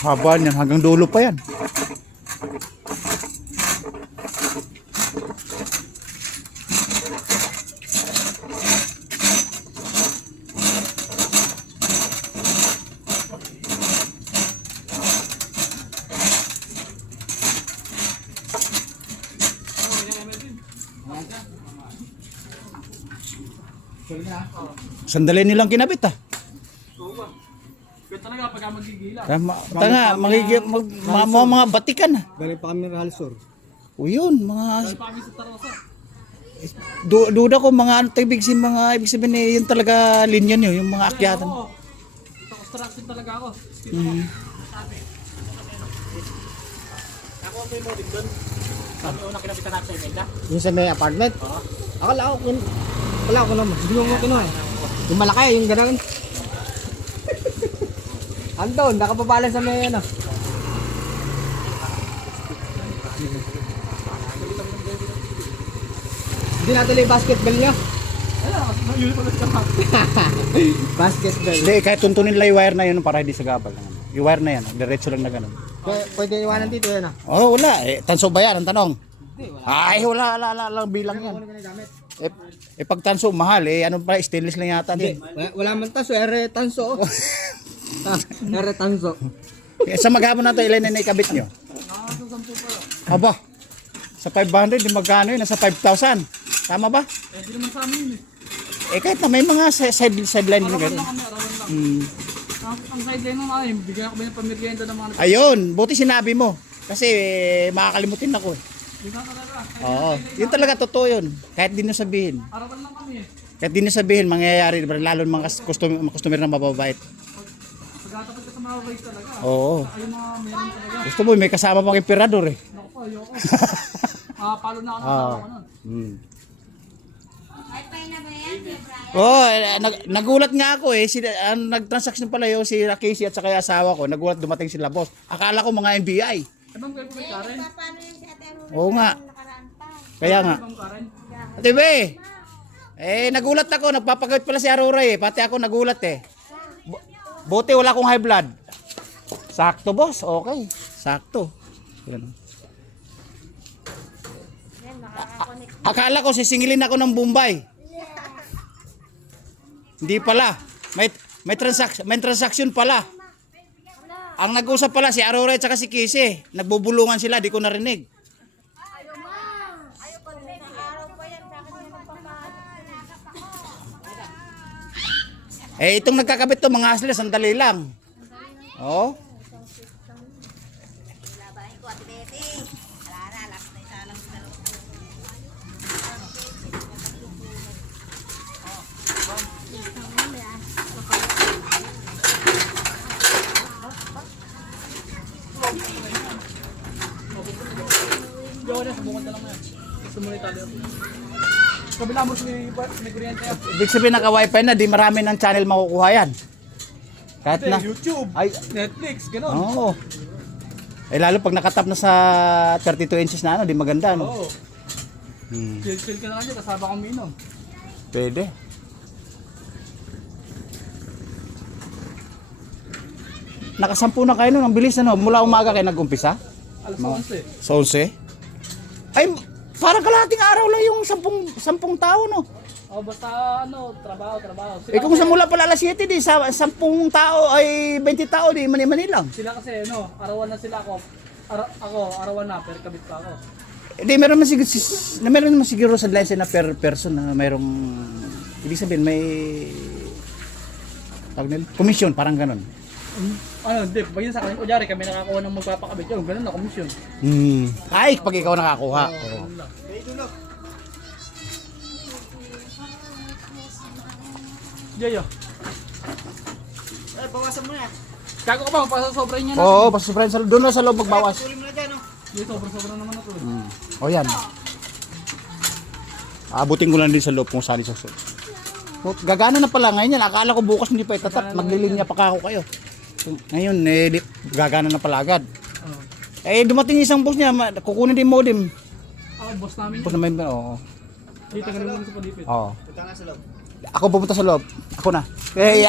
Haba niyan, hanggang dulo pa yan. Sandali nilang kinabit ah. Kaya talaga pagka magigila. Tanga, mga batikan ah. Galing pa kami ng Halsor. O yun, mga Pa kami sa Tarosa. duda ko mga ano to, ibig sabihin eh, yun talaga linya nyo, yung mga akyatan. Sa construction talaga ako. Ako may mo din doon. Sabi unang kinabitan natin sa Imelda. Yung sa may apartment? Oo. Akala ko naman. Hindi mo kino eh. Yung malaki, yung gano'n. Andon, nakapabalan sa may ano. Hindi natuloy yung basketball nyo. Yun pala sa Basketball. Hindi, kahit tuntunin lang yung wire na yun para hindi sa gabal. Yung wire na yan, diretso lang na ganun. Pwede iwanan dito yan ah. Oh, wala. Eh, tanso ba yan? Ang tanong. Ay, wala lang bilang yan. Ano ginagamit? Pag tanso, mahal eh. Ano pa, stainless lang yata Hindi, din. wala man tanso, ere tanso. Ere tanso. Sa maghapon na ito, ilan na ikabit nyo? Aba, sa 500, di magkano yun? Nasa 5,000. Tama ba? Eh, di naman sa amin yun eh. Eh, kahit na may mga sideline din Arawan ganun. lang kami, arawan lang. Hmm. Ang sideline ng amin, bigyan ako ba yung pamiryenda ng mga Ayun, buti sinabi mo. Kasi makakalimutin ako eh. Yun lang talaga. Oo, yun talaga totoo yun. Kahit di nyo sabihin. Arawan lang kami eh. Kahit di nyo sabihin, mangyayari. Lalo mga customer na mababait. Pagkatapat ka sa mga race talaga. Oo. Saka yung mga meron talaga. Gusto mo, may kasama pang emperador eh. Naku po, ayoko. Palo na ako ng Oo. tao ko nun. Hmm. Oh, nagulat nga ako eh. Nag-transaction pala yung si Casey at saka yung asawa ko. Nagulat dumating sila boss. Akala ko mga NBI. Ibang kayo po kay Karen? Oo nga. Kaya nga. Ibang Karen? Ate Be, nagulat ako. Nagpapagawit pala si Aurora eh. Pati ako nagulat eh. Buti wala akong high blood. Sakto boss, okay. Sakto. Yan. Akala ko sisingilin ako ng Bombay. Hindi pala. May transaction pala. Ang nag-usap pala si Aurora at saka si Casey. Nagbubulungan sila, di ko narinig. Itong nagkakabit to mga asli, sandali lang. Oh. Gawa na, subukan na lang yan. Sumunod tayo. Kabila mo siniguryente yan. Ibig sabihin naka-wifi na, di marami ng channel makukuha yan. Kahit na. YouTube, Ay, Netflix, gano'n. oo. Lalo pag nakatap na sa 32 inches na ano, di maganda no. Oo. Chill ka na lang dyan, kasama kong minom. Pwede. Nakasampu na kayo nun, ang bilis ano, mula umaga kayo nag-umpisa? Alas 11. Sa 11? Ay, parang kalahating araw lang yung 10 tao no. O basta ano, trabaho. Kung sa mula pala alas 7 di, sa 10 tao ay 20 tao di, mani-mani lang. Sila kasi ano, arawan na sila ako. Arawan na, pero kabit pa ako. Hindi, meron naman siguro sa license na per person na mayroong, ibig sabihin may commission, parang ganon. Ano, hindi, pag yun sa akin, kunyari kami nakakuha ng magpapakabit yun, ganun na komisyon. Ay, pag ikaw nakakuha. Oo. Ganun lang. Yayo. Bawasan mo na. Kago ka ba, pasasobrahin niya na. Oo, basta friends, doon na sa loob magbawas. Tuloy mo na dyan, oh. Dito, sobra naman ako. O yan. Abutin ko lang din sa loob kung saan isa. Gagana na pala ngayon yan. Akala ko bukas hindi pa itatap. Maglilinya pa ako kayo. Ngayon, gagana na pala agad. Dumating isang boss niya, kukunin din modem. Boss namin. Boss naman, oo. Dito, ganun lang sa palipit. Oo. Punta nga sa loob. Ako pupunta sa loob. Ako na. Eh,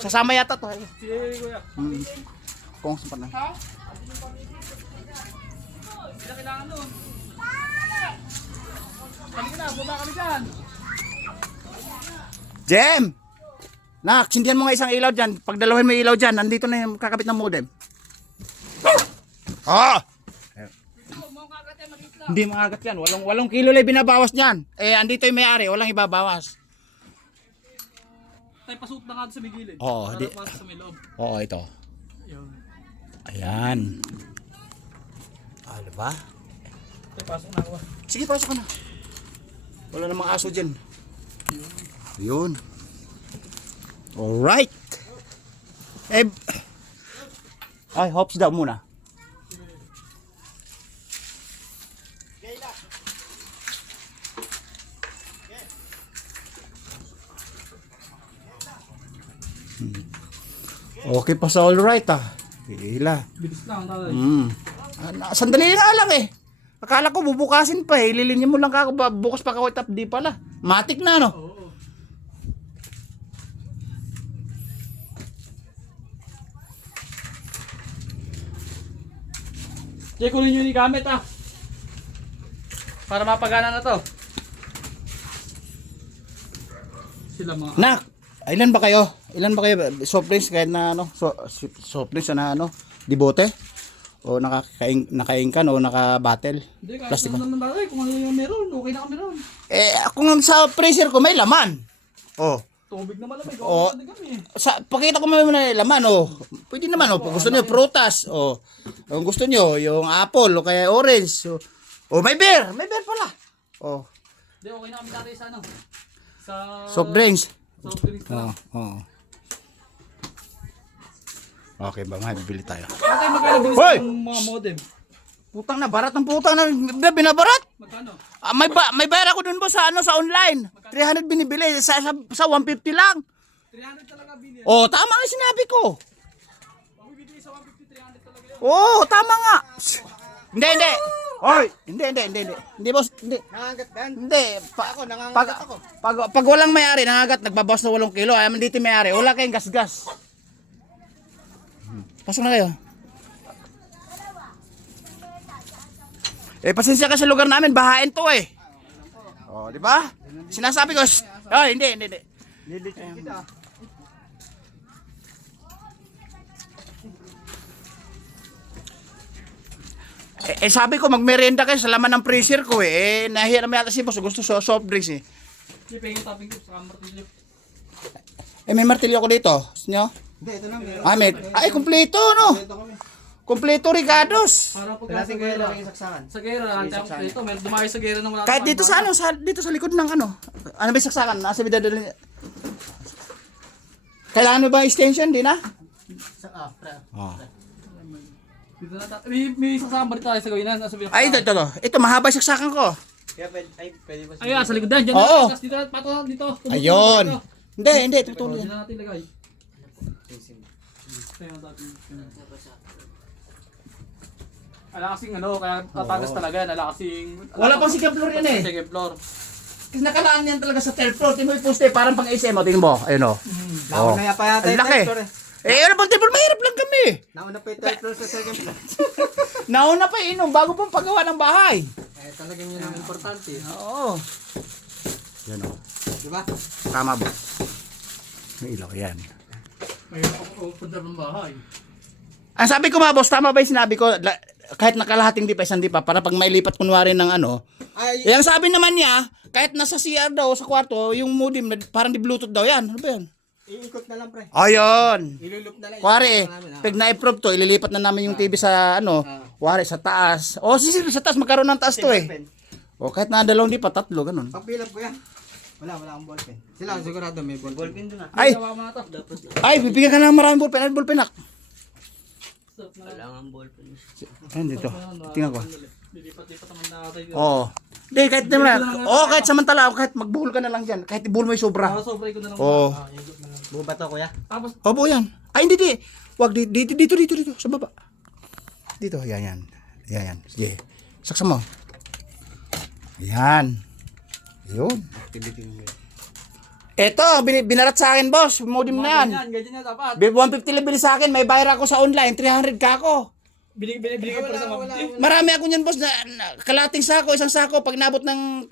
sasama yata to. Sige, kuya. Kung saan pa na. Hindi na kailangan nun. Kami na, baba kami dyan. Jem! Nak, sindihan mo nga isang ilaw dyan. Pag dalawan mo yung ilaw dyan, nandito na yung kakabit ng modem. Ah! Hindi maagat yan. 8 kilo lang binabawas dyan. Eh, andito yung may-ari. Walang ibabawas. Tayo pasok na nga doon sa may gilid. Oo, Para di- pasok sa may loob. Oo, ito. Yun. Ayan. Ano ba? Tayo pasok na ako. Sige, pasok ka na. Wala namang aso dyan. Yun. Alright. Eh, ay, hops daw muna. Okay pa sa alright ah. Hila. Bilis lang, tatay. Sandali nga lang eh. Akala ko bubukasin pa eh. Ililinya mo lang kako bukas pa kako tap di pala. Matik na no. Oo. Jay, kunin nyo yung gamit ah. Para mapagana na to. Sila mga... Nak, ilan ba kayo? Ilan ba kayo? Soft drinks kahit na ano? Soft drinks na ano? Dibote? O nakain ka o naka-battle? Hindi, kahit Plastic naman naman tayo. Kung ano yung meron, okay na kami ron. Eh, kung sa freezer ko may laman. Oh. Tubig naman naman, Oo. gawin kami. Pakita ko may laman oh. Pwede naman oh. Kung gusto niyo prutas oh. Kung gusto niyo yung apple o kaya orange. Oh, may beer pala. Oh, Hindi, okay na kami dati sa ano. Sa... soft drinks. Soft drinks Oo, lang. oo. Okay ba, bibili tayo. Tatay, magkano bilis Hoy! ng mga modem? Putang na, barat ng putang na, binabarat. Magkano? May bayar ako dun po sa ano sa online. 300 binibili sa 150 lang. 300 talaga bilhin. Oh, tama nga sinabi ko. Pag bibili sa 150, 300 talaga yun. Oh, tama nga. Hindi. Hoy, hindi. Hindi boss, hindi. Nangangat ba yan? Hindi. Ako, nangangagat ako. Pag walang may-ari, nangagat, nagbabawas na 8 kilo. Ay, dito yung may-ari. Wala kayong gas-gas. Pasok na kayo. Eh, pasensya ka sa lugar namin, bahain to eh. Oh, di ba? Sinasabi ko, hindi. Sabi ko, magmerenda kayo sa laman ng freezer ko eh. Nahiya naman yata si boss, gusto soft drinks eh. Hindi, pengin topping ko sa martilyo. May martilyo ako dito. Gusto nyo? Hindi, ito lang. Ay, kumpleto, no? Kumpleto Ricardos. Para pag Kailangan ko yung laking saksakan. sa gera, handa ako dito. May dumayo sa gera ng wala. Kahit dito sa ano, dito sa likod ng ano. Ano ba yung saksakan? Nasa bidadali. Kailangan mo ba extension? Di na? Oh. Dito na may sasama rin tayo sa gawinan. Ay, ito. Ito, mahaba yung saksakan ko. Kaya pwede ba Ay, sa likod dyan. Oo. Dito, pato dito. Ayun. Hindi, tutulong Dito yan. natin lagay. Kaya natin. Ala kasing ano, kaya tatagas talaga. Ala kasing... Wala pang second floor yan eh. Second floor. Kasi nakalaan yan talaga sa third floor. Tingnan mo yung poste, parang pang SM mo. Tingnan mo. Ayun o. Nauna nga pa yata Ang yung laki. third floor eh. Ano pang table? Mahirap lang kami. Nauna pa yung third floor sa second floor. Nauna pa inom bago pang paggawa ng bahay. Eh, talagang yun ang importante. Oo. Yan o. Diba? Tama ba? May ilaw yan. May punta ng bahay. Ang sabi ko mga boss, tama ba yung sinabi ko? Kahit nakalahating di pa, isang di pa, para pag may lipat kunwari ng ano. Ay, Ang sabi naman niya, kahit nasa CR daw sa kwarto, yung modem, parang di Bluetooth daw yan. Ano ba yan? iikot na lang pre. Ayun. Ilulup na lang. Kuwari eh, Iikot na namin, ah. pag na-approve to, ililipat na namin yung TV sa ano, kuwari sa taas. O, sa taas, magkaroon ng taas to eh. O, kahit na dalawang di pa, tatlo, ganun. Pagpilap ko yan. Wala akong ballpen. Sila sigurado may ballpen. Ballpen doon ah. Ay, Gawa mga to. ay, bibigyan ka ng maraming ballpen. Ano ballpen nak? Kailangan ballpen. Ayun dito. Tingnan ko. Lilipat-lipat naman natin. Oo. Hindi, kahit naman. Oo, kahit samantala, kahit magbuhol ka na lang dyan. Kahit ibuhol mo yung sobra. Sobray ko na lang. Oo. Buo ba to kuya? Tapos, Opo yan. Ay, hindi. Wag, dito. Sa baba. Dito, yan. Sige. Saksa mo. Yan. Yun. Activity mo. Eto, binarat sa akin, boss. Modem na yan. Ganyan dapat. 150 lang bili sa akin. May bayar ako sa online. 300 ka ako. Binigay ko para sa mabiti. Marami ako niyan, boss. Kalating sako, isang sako. Pag nabot ng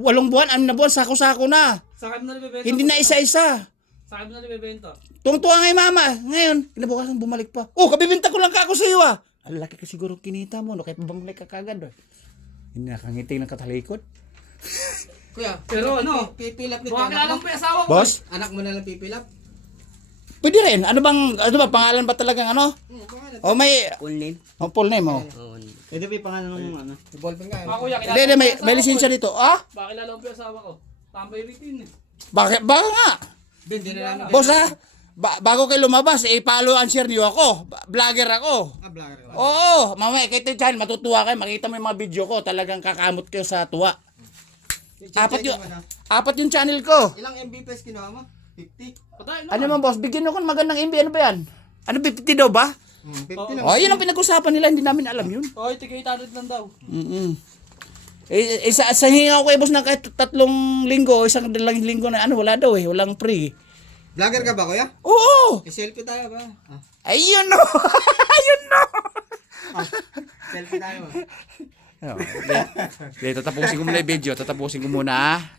8 buwan, 6 na buwan, sako-sako na. Sa akin mo na nabibenta. Hindi na isa-isa. Sa akin mo na nabibenta. Tuwang-tuwa nga yung mama. Ngayon, kinabukasan bumalik pa. Oh, kabibinta ko lang ka ako sa iyo ah. Ang laki ka siguro kinita mo, no? Kahit bumalik ka kagad. Oh. Hindi nakangiti ng katalikod. Kuya, Pero ano, pipilap nito. baka kilala mo pa yung asawa ko. Boss, Anak mo na lang pipilap? pwede rin. Ano ba, pangalan ba talagang ano? Pangalan. O may, Full name? Full name mo. Pwede pa yung pangalan ng ano? Ballpen nga. Baka kuya, kilala Hindi, mo may, pa yung may asawa lisensya ko, dito. Ah? Baka kilala mo pa yung asawa ko. Tambay ritin eh. Bakit? Baka nga. Ben, di na lang. Boss ha? Bago kayo lumabas, follow and share niyo ako. Vlogger ako. Ah, vlogger ka. Oo, mamaya kahit yung channel, matutuwa kayo. Makita mo yung mga video ko. Talagang kakamot kayo sa tuwa. Apat yung channel ko. Ilang MBPS kinuha mo? 50? Patay na. Ano man boss, bigyan ako ng magandang MB. Ano ba yan? Ano 50 daw ba? 50 lang. Oh, yun ang pinag-usapan nila. Hindi namin alam yun. Oy, tiga 800 lang daw. Sa hinga ko kay boss ng kahit 3 linggo, isang dalawang linggo na ano, wala daw eh. Walang free. Vlogger ka ba, kuya? Oo! I-selfie tayo ba? Ah, Ayun no! Ayun no! selfie tayo ba? Tatapusin ko muna yung video. Tatapusin ko muna ah.